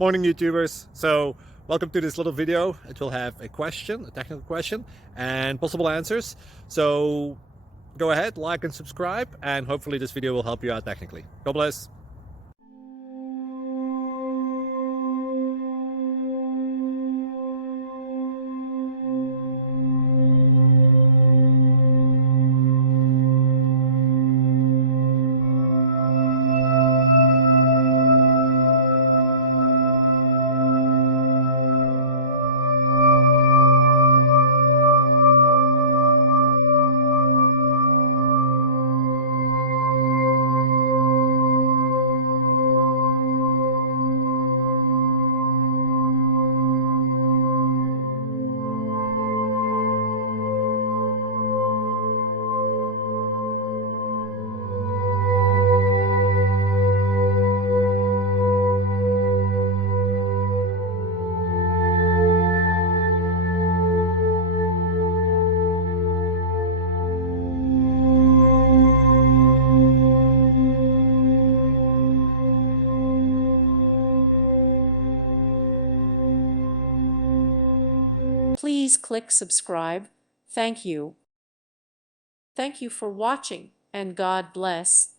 Morning, YouTubers. So welcome to this little video. It will have a question, a technical question, and possible answers. So go ahead, like and subscribe, and hopefully this video will help you out technically. God bless. Please click subscribe. Thank you. Thank you for watching, and God bless.